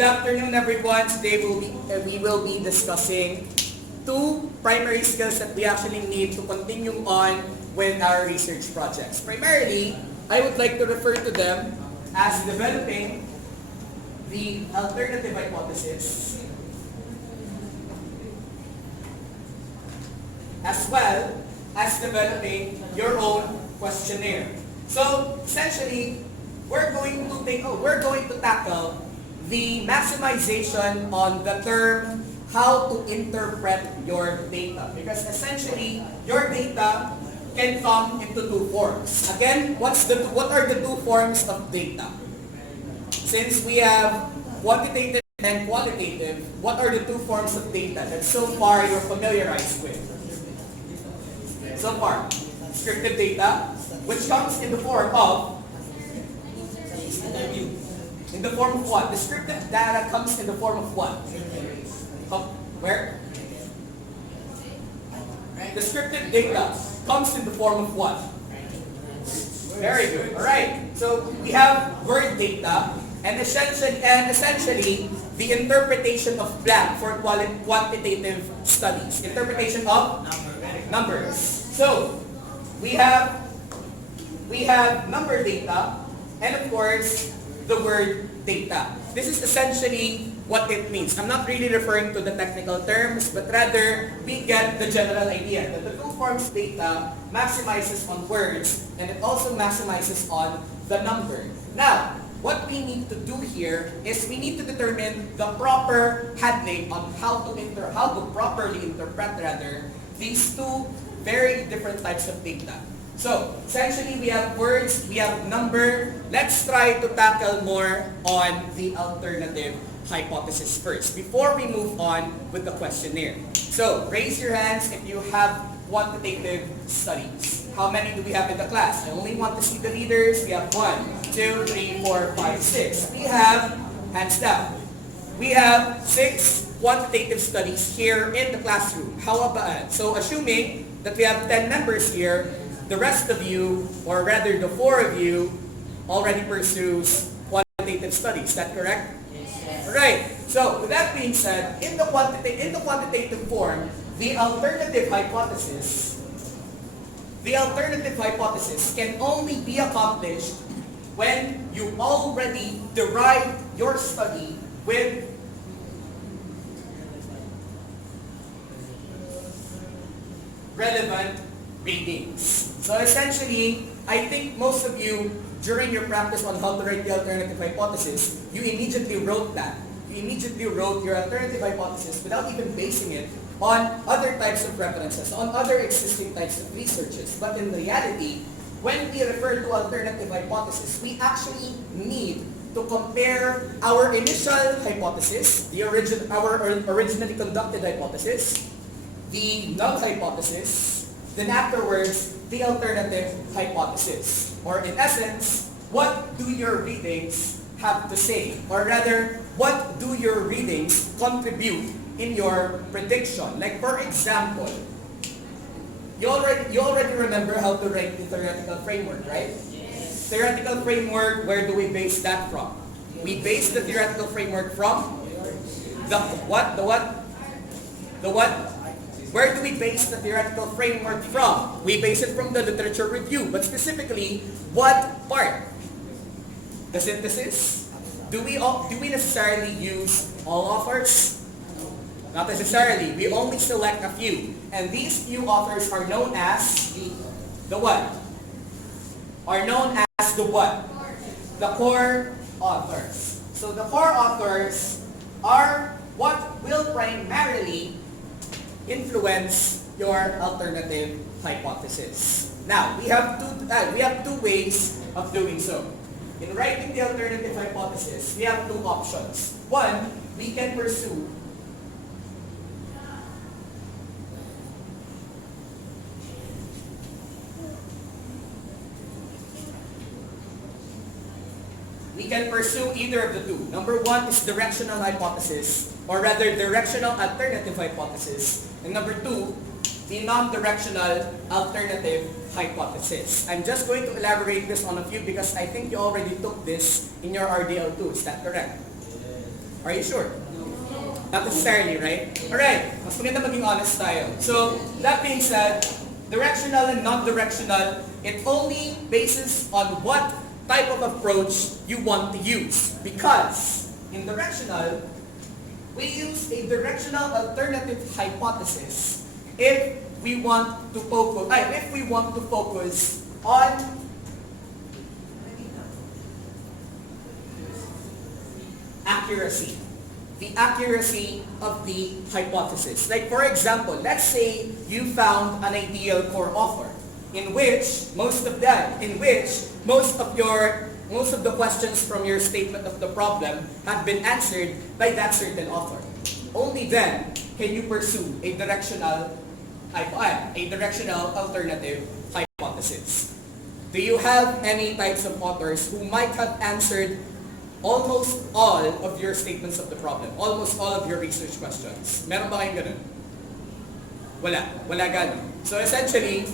Good afternoon, everyone. Today we will be discussing two primary skills that we actually need to continue on with our research projects. Primarily, I would like to refer to them as developing the alternative hypothesis, as well as developing your own questionnaire. So essentially, we're going to tackle the maximization on the term how to interpret your data, because essentially your data can come into two forms. Again, what are the two forms of data? Since we have quantitative and qualitative, what are the two forms of data that so far you're familiarized with? So far, descriptive data, which comes in the form of what? Descriptive data comes in the form of what? Where? Descriptive data comes in the form of what? Very good. All right. So we have word data, and essentially the interpretation of blank for quantitative studies. Interpretation of numbers. So we have number data, and of course the word data. This is essentially what it means. I'm not really referring to the technical terms, but rather we get the general idea that the two forms data maximizes on words, and it also maximizes on the number. Now, what we need to do here is we need to determine the proper handling on how to properly interpret these two very different types of data. So, essentially, we have words, we have number. Let's try to tackle more on the alternative hypothesis first, before we move on with the questionnaire. So, raise your hands if you have quantitative studies. How many do we have in the class? I only want to see the leaders. We have 1, 2, 3, 4, 5, 6. We have, hands down, we have 6 quantitative studies here in the classroom. How about, so assuming that we have 10 members here, the rest of you, or rather the 4 of you, already pursues quantitative studies. Is that correct? Yes. Right. So with that being said, in the quantitative form, the alternative hypothesis can only be accomplished when you already derive your study with relevant readings. So essentially, I think most of you, during your practice on how to write the alternative hypothesis, you immediately wrote that. You immediately wrote your alternative hypothesis without even basing it on other types of references, on other existing types of researches. But in reality, when we refer to alternative hypothesis, we actually need to compare our initial hypothesis, our originally conducted hypothesis, the null hypothesis, then afterwards, the alternative hypothesis. Or in essence, what do your readings have to say? Or rather, what do your readings contribute in your prediction? Like for example, you already remember how to write the theoretical framework, right? Yes. Theoretical framework, where do we base that from? We base the theoretical framework from the what? Where do we base the theoretical framework from? We base it from the literature review, but specifically, what part? The synthesis? Do we necessarily use all authors? Not necessarily. We only select a few. And these few authors are known as the what? Are known as the what? The core authors. So the core authors are what will primarily influence your alternative hypothesis. Now, we have two ways of doing so. In writing the alternative hypothesis, we have two options. One, we can pursue either of the two. Number one is directional hypothesis, or rather directional alternative hypothesis. And number two, the non-directional alternative hypothesis. I'm just going to elaborate this on a few because I think you already took this in your RDL2. Is that correct? Are you sure? Not necessarily, right? Alright, mas maganda maging honest tayo. So, that being said, directional and non-directional, it only bases on what type of approach you want to use. Because, in directional, we use a directional alternative hypothesis if we want to focus on accuracy. The accuracy of the hypothesis. Like for example, let's say you found an ideal core offer in which most of the questions from your statement of the problem have been answered by that certain author. Only then can you pursue a directional alternative hypothesis. Do you have any types of authors who might have answered almost all of your statements of the problem, almost all of your research questions? Meron ba kayong ganun? Wala ganun. So essentially,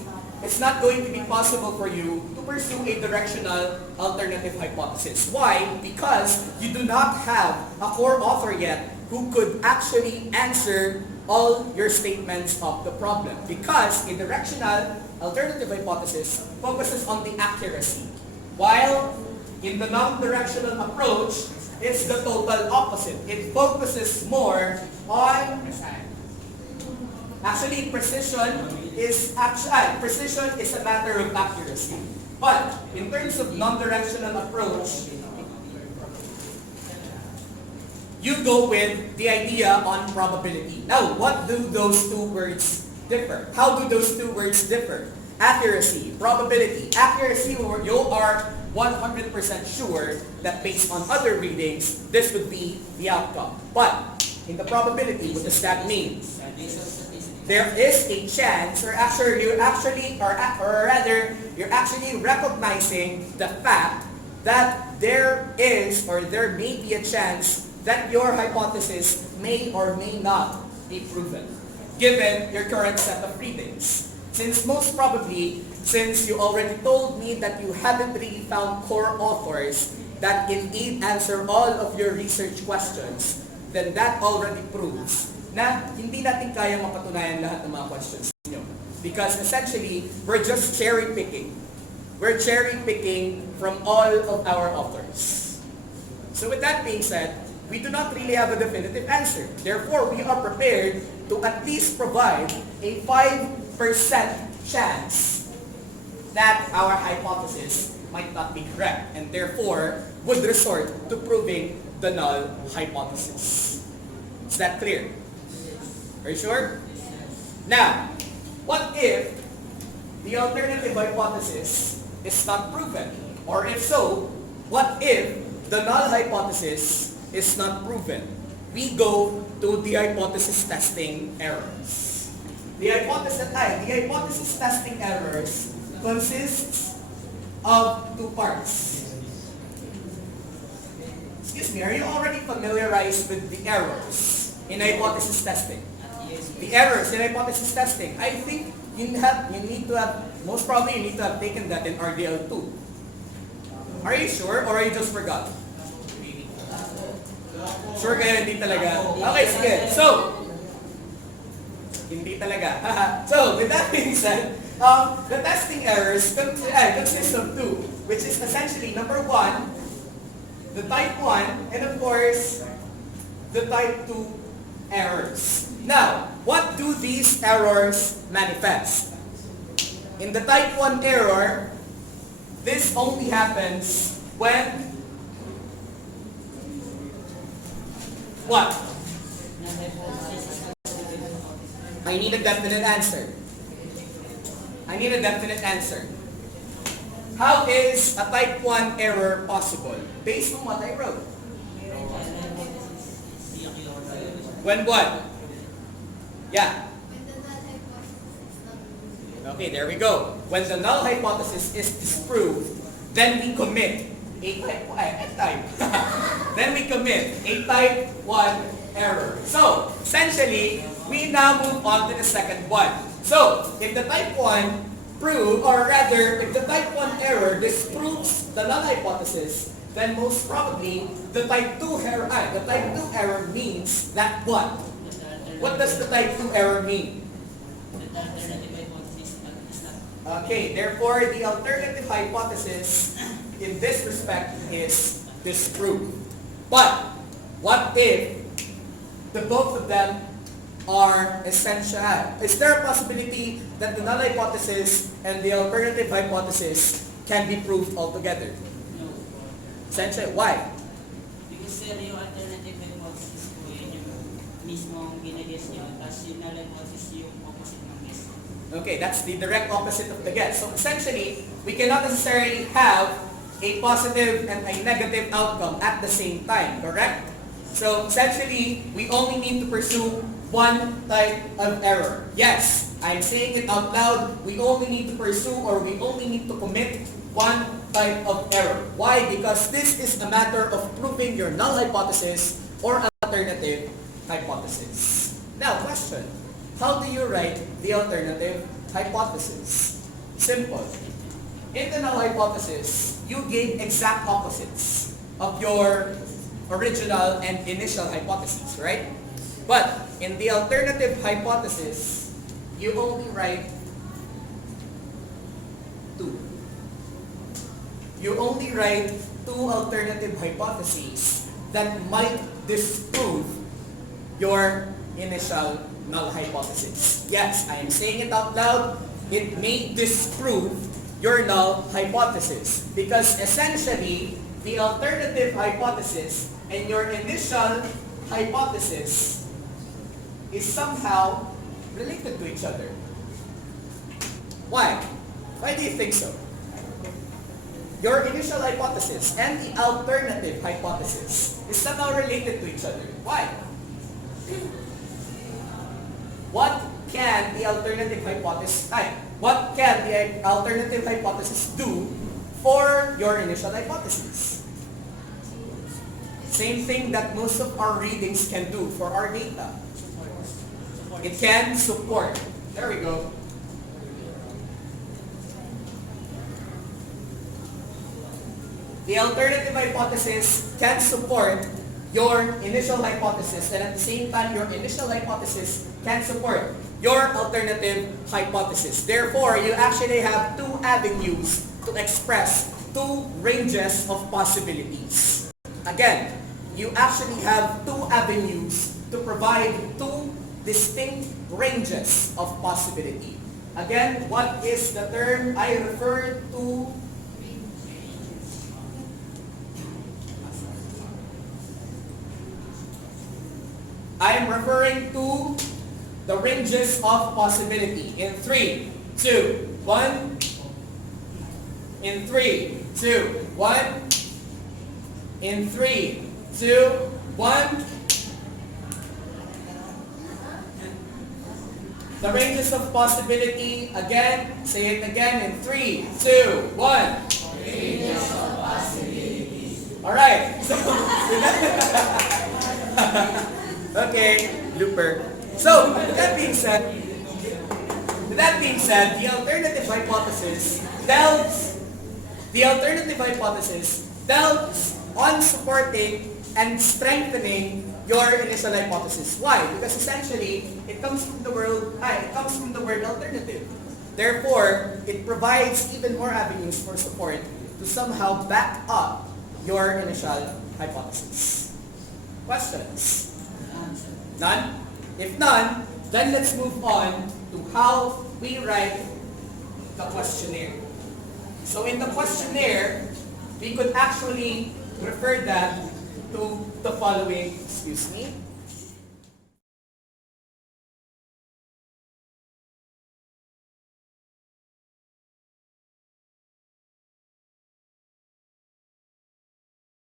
it's not going to be possible for you to pursue a directional alternative hypothesis. Why? Because you do not have a core author yet who could actually answer all your statements of the problem. Because a directional alternative hypothesis focuses on the accuracy, while in the non-directional approach, it's the total opposite. It focuses more on precision is a matter of accuracy. But in terms of non-directional approach, you go with the idea on probability. Now, what do those two words differ? How do those two words differ? Accuracy, probability. Accuracy, you are 100% sure that based on other readings, this would be the outcome. But in the probability, what does that mean? There is a chance, you're actually recognizing the fact that there may be a chance that your hypothesis may or may not be proven, given your current set of readings. Since you already told me that you haven't really found core authors that indeed answer all of your research questions, then that already proves na hindi natin kaya mapatunayan lahat ng mga questions niyo. Because essentially, we're just cherry picking. We're cherry picking from all of our authors. So with that being said, we do not really have a definitive answer. Therefore, we are prepared to at least provide a 5% chance that our hypothesis might not be correct, and therefore would resort to proving the null hypothesis. Is that clear? Are you sure? Now, what if the alternative hypothesis is not proven? Or if so, what if the null hypothesis is not proven? We go to the hypothesis testing errors. The hypothesis testing errors consists of two parts. Excuse me, are you already familiarized with the errors in hypothesis testing? The errors in hypothesis testing. I think most probably you need to have taken that in RDL 2. Are you sure or you just forgot? Sure kayo, hindi talaga? Okay, sige. So, hindi talaga. So, with that being said, the testing errors consist of two, which is essentially number 1, the type 1, and of course, the type 2 errors. Now, what do these errors manifest? In the type 1 error, this only happens when what? I need a definite answer. How is a type 1 error possible? Based on what I wrote. When what? Yeah. Okay, there we go. When the null hypothesis is disproved, then we commit a type 1 error. So, essentially, we now move on to the second one. So, if the type 1 prove, or rather, if the type 1 error disproves the null hypothesis, then most probably the type 2 error means that what? What does the type 2 error mean? Okay, therefore the alternative hypothesis in this respect is disproved. But what if the both of them are essential? Is there a possibility that the null hypothesis and the alternative hypothesis can be proved altogether? No. Essential. Why? Because sir, yung alternative hypothesis po, yun yung mismong ginagess nyo, tapos yung null hypothesis yung opposite ng guess. Okay, that's the direct opposite of the guess. So essentially, we cannot necessarily have a positive and a negative outcome at the same time, correct? So essentially, we only need to pursue one type of error. Yes, I'm saying it out loud. We only need to pursue, or we only need to commit one type of error. Why? Because this is a matter of proving your null hypothesis or alternative hypothesis. Now, question. How do you write the alternative hypothesis? Simple. In the null hypothesis, you gave exact opposites of your original and initial hypotheses, right? But in the alternative hypothesis, you only write two. You only write two alternative hypotheses that might disprove your initial null hypothesis. Yes, I am saying it out loud. It may disprove your null hypothesis because essentially the alternative hypothesis and your initial hypothesis is somehow related to each other. Why? Why do you think so? Your initial hypothesis and the alternative hypothesis is somehow related to each other. Why? What can the alternative hypothesis do for your initial hypothesis? Same thing that most of our readings can do for our data. It can support. There we go. The alternative hypothesis can support your initial hypothesis, and at the same time, your initial hypothesis can support your alternative hypothesis. Therefore, you actually have two avenues to express two ranges of possibilities. Again, you actually have two avenues to provide two distinct ranges of possibility. Again, what is the term I referred to? I am referring to the ranges of possibility. In 3, 2, 1. In 3, 2, 1. In 3, 2, 1. The ranges of possibility, again, say it again in 3, 2, 1. Ranges of possibilities. Alright. So, okay, looper. So, with that being said, the alternative hypothesis delves on supporting and strengthening your initial hypothesis. Why? Because essentially, it comes from the word alternative. Therefore, it provides even more avenues for support to somehow back up your initial hypothesis. Questions? None? If none, then let's move on to how we write the questionnaire. So in the questionnaire, we could actually refer that to the following, excuse me,